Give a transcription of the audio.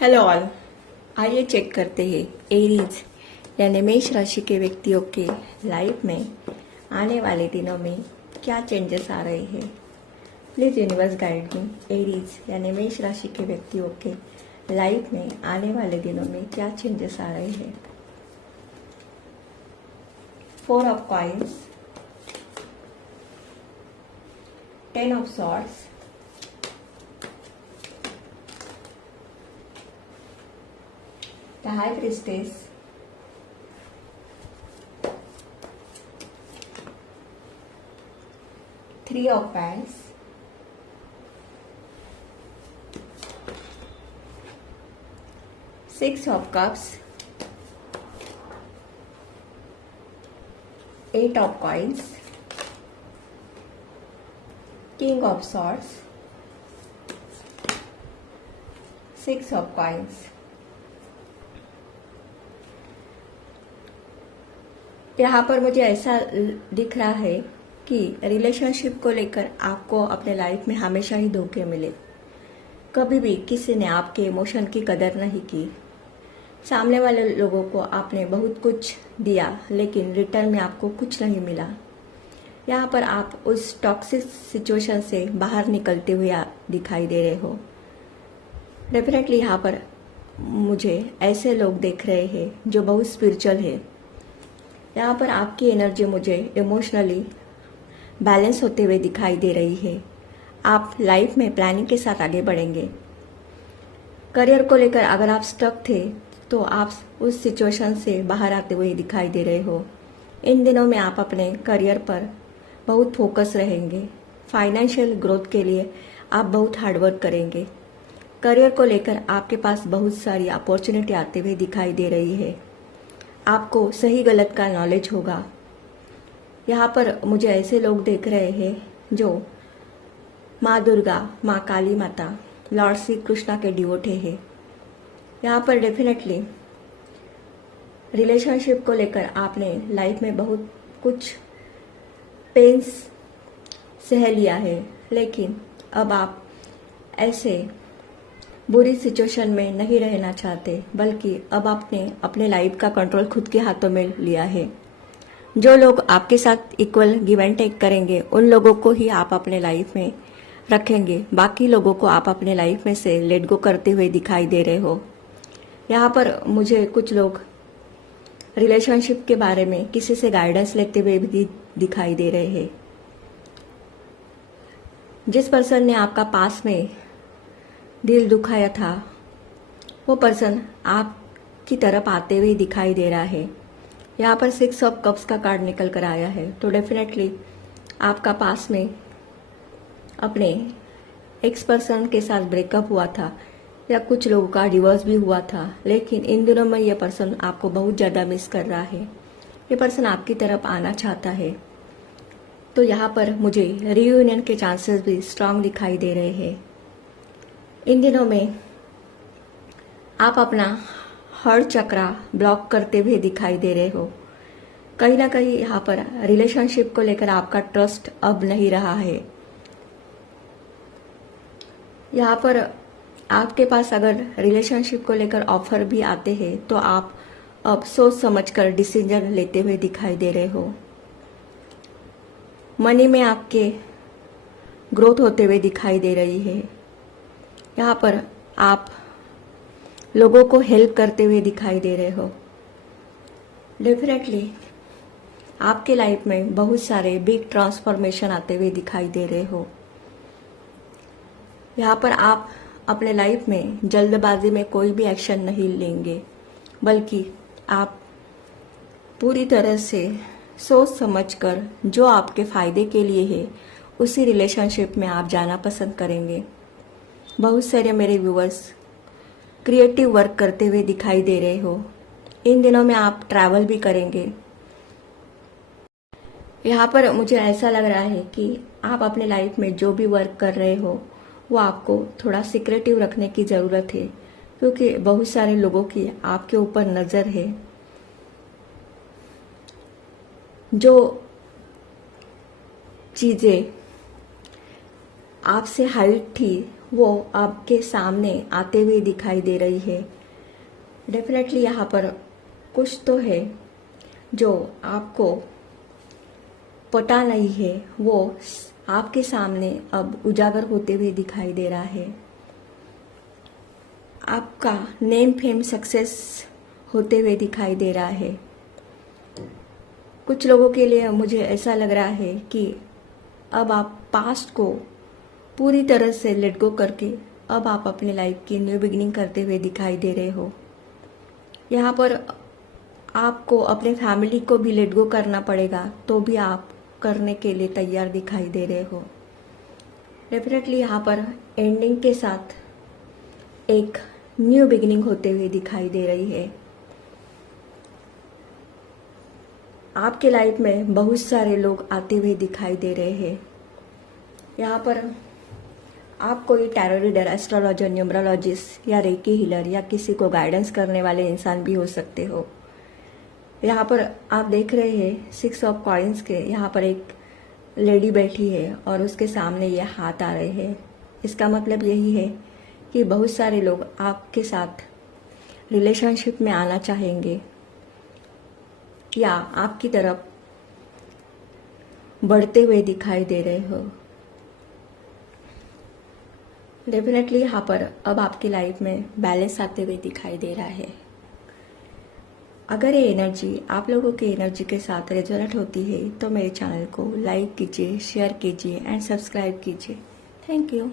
Hello all. आइए check करते हैं एरीज यानी मेष राशि के व्यक्तियों के लाइफ में आने वाले दिनों में क्या चेंजेस आ रहे हैं। Please universe guide me. Aries यानी मेष राशि के व्यक्तियों के लाइफ में आने वाले दिनों में क्या चेंजेस आ रहे हैं। 4 of coins, 10 of swords, the high priestess, three of wands, six of cups, 8 of coins, king of swords, 6 of coins। यहाँ पर मुझे ऐसा दिख रहा है कि रिलेशनशिप को लेकर आपको अपने लाइफ में हमेशा ही धोखे मिले। कभी भी किसी ने आपके इमोशन की कदर नहीं की। सामने वाले लोगों को आपने बहुत कुछ दिया लेकिन रिटर्न में आपको कुछ नहीं मिला। यहाँ पर आप उस टॉक्सिक सिचुएशन से बाहर निकलते हुए दिखाई दे रहे हो। डेफिनेटली यहाँ पर मुझे ऐसे लोग देख रहे हैं जो बहुत स्पिरिचुअल है। यहाँ पर आपकी एनर्जी मुझे इमोशनली बैलेंस होते हुए दिखाई दे रही है। आप लाइफ में प्लानिंग के साथ आगे बढ़ेंगे। करियर को लेकर अगर आप स्टक थे तो आप उस सिचुएशन से बाहर आते हुए दिखाई दे रहे हो। इन दिनों में आप अपने करियर पर बहुत फोकस रहेंगे। फाइनेंशियल ग्रोथ के लिए आप बहुत हार्डवर्क करेंगे। करियर को लेकर आपके पास बहुत सारी अपॉर्चुनिटी आते हुए दिखाई दे रही है। आपको सही गलत का नॉलेज होगा। यहाँ पर मुझे ऐसे लोग देख रहे हैं जो माँ दुर्गा, माँ काली माता, लॉर्ड श्री कृष्णा के डिवोटे हैं। यहाँ पर डेफिनेटली रिलेशनशिप को लेकर आपने लाइफ में बहुत कुछ पेन्स सह लिया है, लेकिन अब आप ऐसे बुरी सिचुएशन में नहीं रहना चाहते, बल्कि अब आपने अपने लाइफ का कंट्रोल खुद के हाथों में लिया है। जो लोग आपके साथ इक्वल गिव एंड टेक करेंगे उन लोगों को ही आप अपने लाइफ में रखेंगे। बाकी लोगों को आप अपने लाइफ में से लेट गो करते हुए दिखाई दे रहे हो। यहाँ पर मुझे कुछ लोग रिलेशनशिप के बारे में किसी से गाइडेंस लेते हुए भी दिखाई दे रहे हैं। जिस पर्सन ने आपका पास में दिल दुखाया था वो पर्सन आपकी तरफ आते हुए दिखाई दे रहा है। यहाँ पर 6 ऑफ कप्स का कार्ड निकल कर आया है, तो डेफिनेटली आपका पास में अपने एक्स पर्सन के साथ ब्रेकअप हुआ था या कुछ लोगों का डिवोर्स भी हुआ था, लेकिन इन दिनों में यह पर्सन आपको बहुत ज़्यादा मिस कर रहा है। ये पर्सन आपकी तरफ आना चाहता है। तो यहाँ पर मुझे रीयूनियन के चांसेस भी स्ट्रांग दिखाई दे रहे हैं। इन दिनों में आप अपना हर चक्रा ब्लॉक करते हुए दिखाई दे रहे हो। कहीं ना कहीं यहाँ पर रिलेशनशिप को लेकर आपका ट्रस्ट अब नहीं रहा है। यहाँ पर आपके पास अगर रिलेशनशिप को लेकर ऑफर भी आते हैं तो आप अब सोच समझकर डिसीजन लेते हुए दिखाई दे रहे हो। मनी में आपके ग्रोथ होते हुए दिखाई दे रही है। यहाँ पर आप लोगों को हेल्प करते हुए दिखाई दे रहे हो। डेफिनेटली आपके लाइफ में बहुत सारे बिग ट्रांसफॉर्मेशन आते हुए दिखाई दे रहे हो। यहाँ पर आप अपने लाइफ में जल्दबाजी में कोई भी एक्शन नहीं लेंगे, बल्कि आप पूरी तरह से सोच समझकर जो आपके फायदे के लिए है उसी रिलेशनशिप में आप जाना पसंद करेंगे। बहुत सारे मेरे व्यूअर्स क्रिएटिव वर्क करते हुए दिखाई दे रहे हो। इन दिनों में आप ट्रैवल भी करेंगे। यहाँ पर मुझे ऐसा लग रहा है कि आप अपने लाइफ में जो भी वर्क कर रहे हो वो आपको थोड़ा सीक्रेटिव रखने की ज़रूरत है, क्योंकि बहुत सारे लोगों की आपके ऊपर नज़र है। जो चीज़ें आपसे हाइट थी वो आपके सामने आते हुए दिखाई दे रही है। डेफिनेटली यहाँ पर कुछ तो है जो आपको पता नहीं है, वो आपके सामने अब उजागर होते हुए दिखाई दे रहा है। आपका नेम फेम सक्सेस होते हुए दिखाई दे रहा है। कुछ लोगों के लिए मुझे ऐसा लग रहा है कि अब आप पास्ट को पूरी तरह से लेट गो करके अब आप अपनी लाइफ की न्यू बिगिनिंग करते हुए दिखाई दे रहे हो। यहाँ पर आपको अपने फैमिली को भी लेट गो करना पड़ेगा, तो भी आप करने के लिए तैयार दिखाई दे रहे हो। डेफिनेटली यहाँ पर एंडिंग के साथ एक न्यू बिगिनिंग होते हुए दिखाई दे रही है। आपके लाइफ में बहुत सारे लोग आते हुए दिखाई दे रहे हैं। यहाँ पर आप कोई टैरो रीडर, एस्ट्रोलॉजर, न्यूमरोलॉजिस्ट या रेकी हीलर या किसी को गाइडेंस करने वाले इंसान भी हो सकते हो। यहाँ पर आप देख रहे हैं 6 ऑफ कॉइन्स के, यहाँ पर एक लेडी बैठी है और उसके सामने ये हाथ आ रहे हैं। इसका मतलब यही है कि बहुत सारे लोग आपके साथ रिलेशनशिप में आना चाहेंगे या आपकी तरफ बढ़ते हुए दिखाई दे रहे हो। डेफिनेटली यहाँ पर अब आपकी लाइफ में बैलेंस आते हुए दिखाई दे रहा है। अगर ये एनर्जी आप लोगों की एनर्जी के साथ रेजोनेट होती है तो मेरे चैनल को लाइक कीजिए, शेयर कीजिए एंड सब्सक्राइब कीजिए। Thank you.